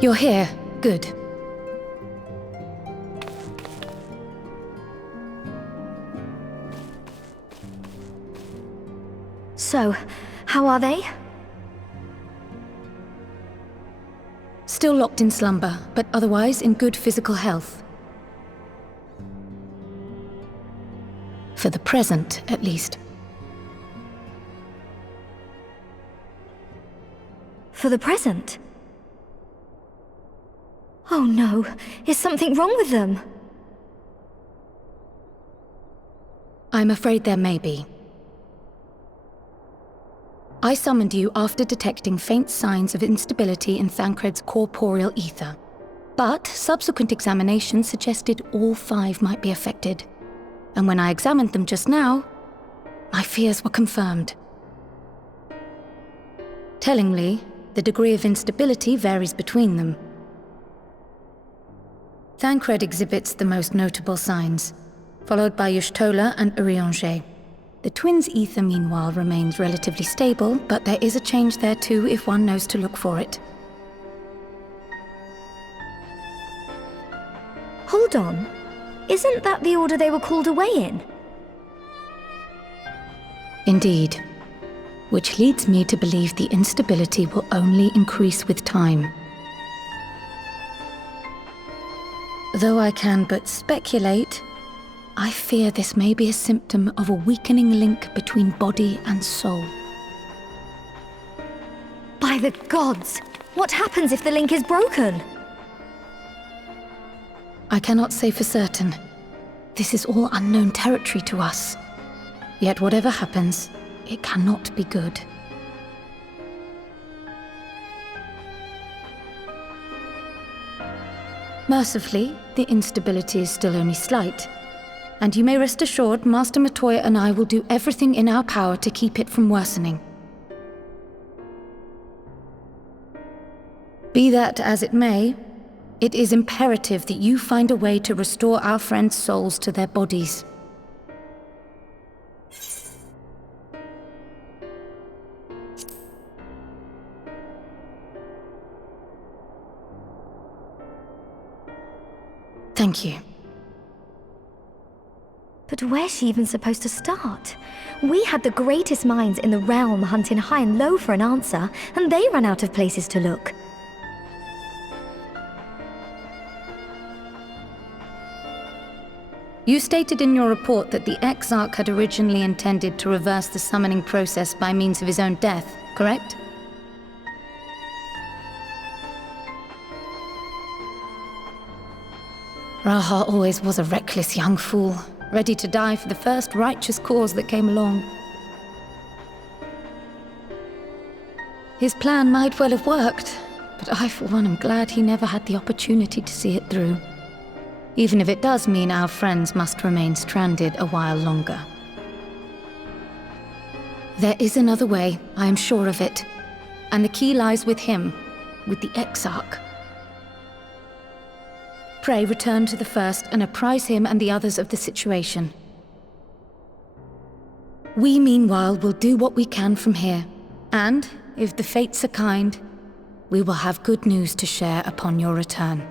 You're here. Good. So, how are they? Still locked in slumber, but otherwise in good physical health. For the present, at least. For the present? Oh no, is something wrong with them? I'm afraid there may be. I summoned you after detecting faint signs of instability in Thancred's corporeal ether. But subsequent examination suggested all 5 might be affected. And when I examined them just now, my fears were confirmed. Tellingly, the degree of instability varies between them. Thancred exhibits the most notable signs, followed by Y'shtola and Urianger. The twins' ether, meanwhile, remains relatively stable, but there is a change there too if one knows to look for it. Hold on. Isn't that the order they were called away in? Indeed. Which leads me to believe the instability will only increase with time. Though I can but speculate, I fear this may be a symptom of a weakening link between body and soul. By the gods! What happens if the link is broken? I cannot say for certain. This is all unknown territory to us. Yet whatever happens, it cannot be good. Mercifully, the instability is still only slight. And you may rest assured Master Matoya and I will do everything in our power to keep it from worsening. Be that as it may, it is imperative that you find a way to restore our friends' souls to their bodies. Thank you. But where's she even supposed to start? We had the greatest minds in the realm hunting high and low for an answer, and they ran out of places to look. You stated in your report that the Exarch had originally intended to reverse the summoning process by means of his own death, correct? Raha always was a reckless young fool, ready to die for the first righteous cause that came along. His plan might well have worked, but I for one am glad he never had the opportunity to see it through. Even if it does mean our friends must remain stranded a while longer. There is another way, I am sure of it. And the key lies with him, with the Exarch. Pray return to the First and apprise him and the others of the situation. We, meanwhile, will do what we can from here. And, if the fates are kind, we will have good news to share upon your return.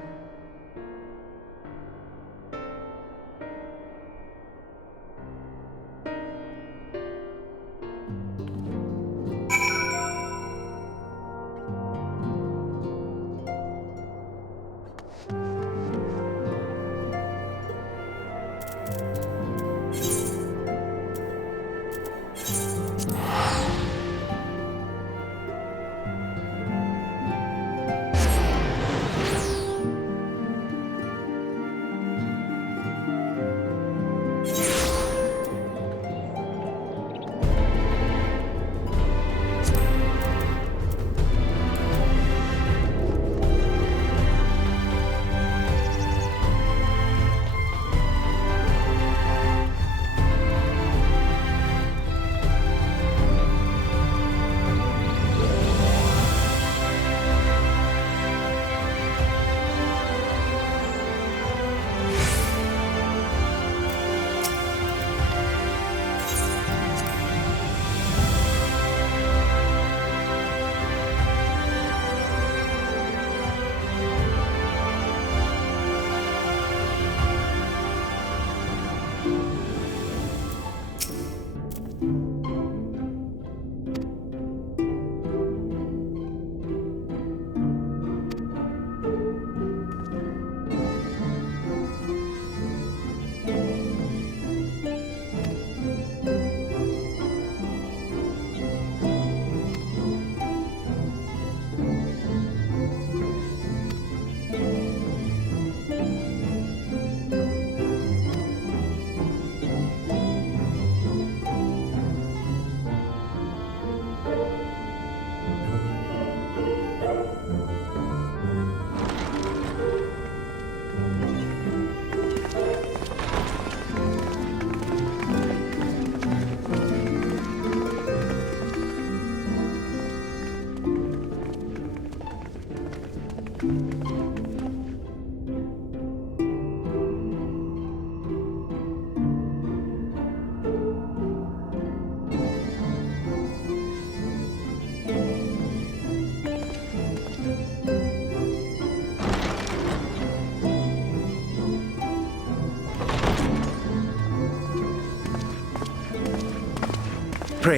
Pray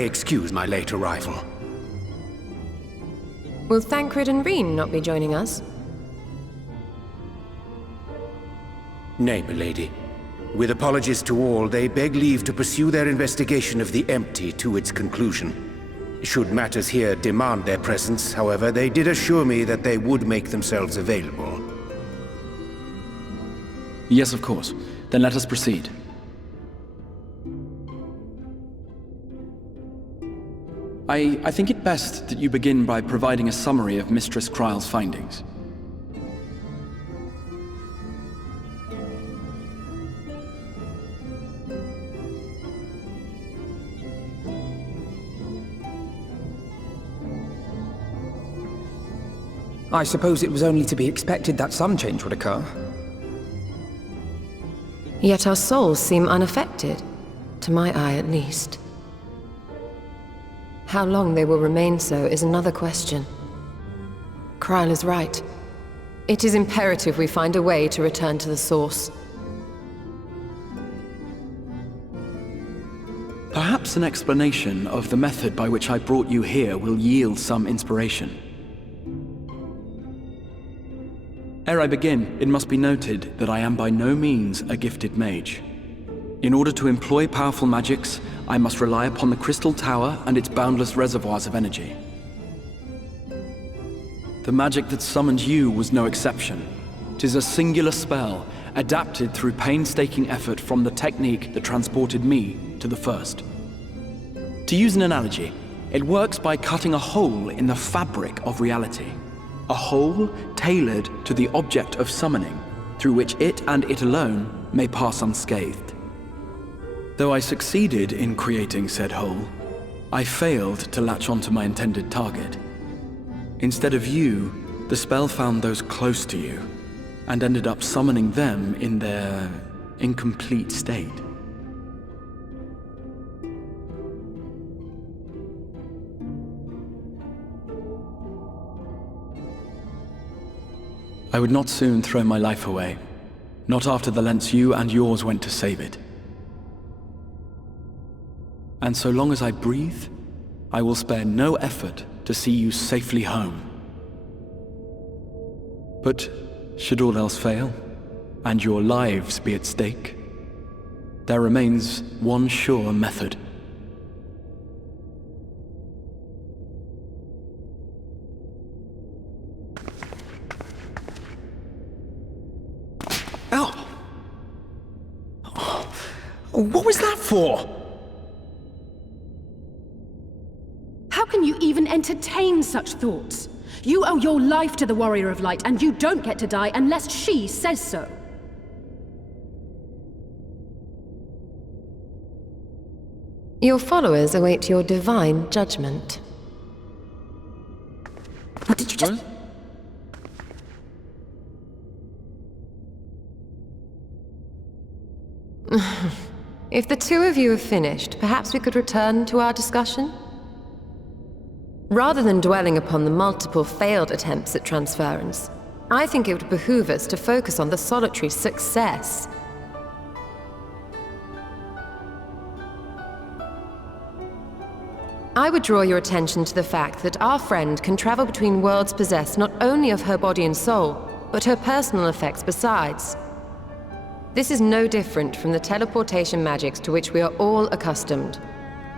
excuse my late arrival. Will Thancred and Reen not be joining us? Nay, milady. With apologies to all, they beg leave to pursue their investigation of the empty to its conclusion. Should matters here demand their presence, however, they did assure me that they would make themselves available. Yes, of course. Then let us proceed. I think it best that you begin by providing a summary of Mistress Kryle's findings. I suppose it was only to be expected that some change would occur. Yet our souls seem unaffected, to my eye at least. How long they will remain so is another question. Kryle is right. It is imperative we find a way to return to the source. Perhaps an explanation of the method by which I brought you here will yield some inspiration. Ere I begin, it must be noted that I am by no means a gifted mage. In order to employ powerful magics, I must rely upon the Crystal Tower and its boundless reservoirs of energy. The magic that summoned you was no exception. 'Tis a singular spell, adapted through painstaking effort from the technique that transported me to the First. To use an analogy, it works by cutting a hole in the fabric of reality. A hole tailored to the object of summoning, through which it and it alone may pass unscathed. Though I succeeded in creating said hole, I failed to latch onto my intended target. Instead of you, the spell found those close to you, and ended up summoning them in their incomplete state. I would not soon throw my life away, not after the lengths you and yours went to save it. And so long as I breathe, I will spare no effort to see you safely home. But should all else fail, and your lives be at stake, there remains one sure method. Oh! What was that for? How can you even entertain such thoughts? You owe your life to the Warrior of Light, and you don't get to die unless she says so. Your followers await your divine judgment. What did you just... If the two of you have finished, perhaps we could return to our discussion? Rather than dwelling upon the multiple failed attempts at transference, I think it would behoove us to focus on the solitary success. I would draw your attention to the fact that our friend can travel between worlds possessed not only of her body and soul, but her personal effects besides. This is no different from the teleportation magics to which we are all accustomed.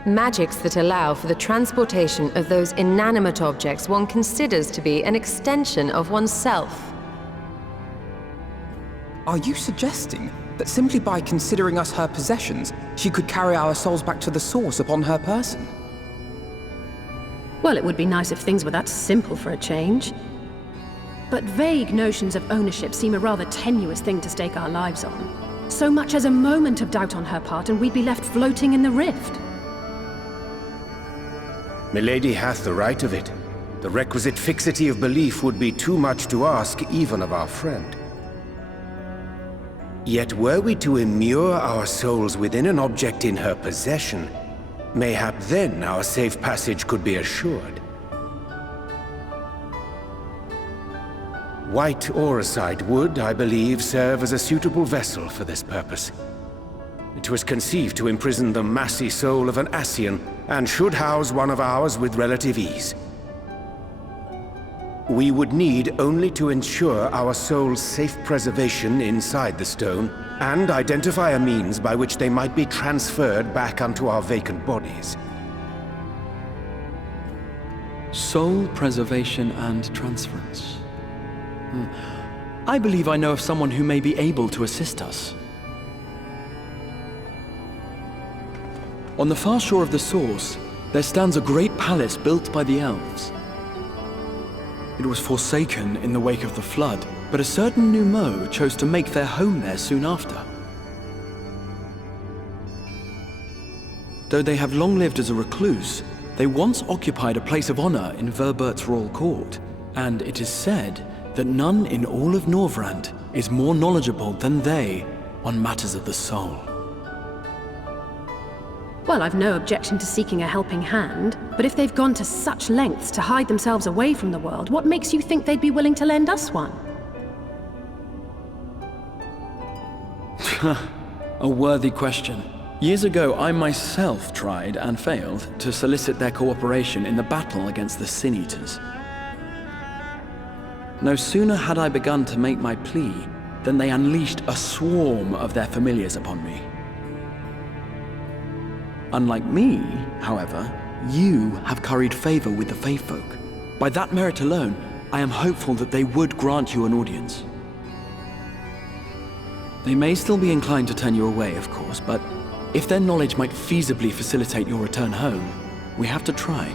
Magics that allow for the transportation of those inanimate objects one considers to be an extension of oneself. Are you suggesting that simply by considering us her possessions, she could carry our souls back to the source upon her person? Well, it would be nice if things were that simple for a change. But vague notions of ownership seem a rather tenuous thing to stake our lives on. So much as a moment of doubt on her part and we'd be left floating in the rift. Milady hath the right of it. The requisite fixity of belief would be too much to ask even of our friend. Yet were we to immure our souls within an object in her possession, mayhap then our safe passage could be assured. White auricite would, I believe, serve as a suitable vessel for this purpose. It was conceived to imprison the massy soul of an Ascian, and should house one of ours with relative ease. We would need only to ensure our soul's safe preservation inside the stone, and identify a means by which they might be transferred back unto our vacant bodies. Soul preservation and transference. I believe I know of someone who may be able to assist us. On the far shore of the source, there stands a great palace built by the elves. It was forsaken in the wake of the flood, but a certain Numo chose to make their home there soon after. Though they have long lived as a recluse, they once occupied a place of honor in Verbert's royal court, and it is said that none in all of Norvrant is more knowledgeable than they on matters of the soul. Well, I've no objection to seeking a helping hand, but if they've gone to such lengths to hide themselves away from the world, what makes you think they'd be willing to lend us one? A worthy question. Years ago, I myself tried and failed to solicit their cooperation in the battle against the Sin Eaters. No sooner had I begun to make my plea than they unleashed a swarm of their familiars upon me. Unlike me, however, you have curried favor with the Fae folk. By that merit alone, I am hopeful that they would grant you an audience. They may still be inclined to turn you away, of course, but if their knowledge might feasibly facilitate your return home, we have to try.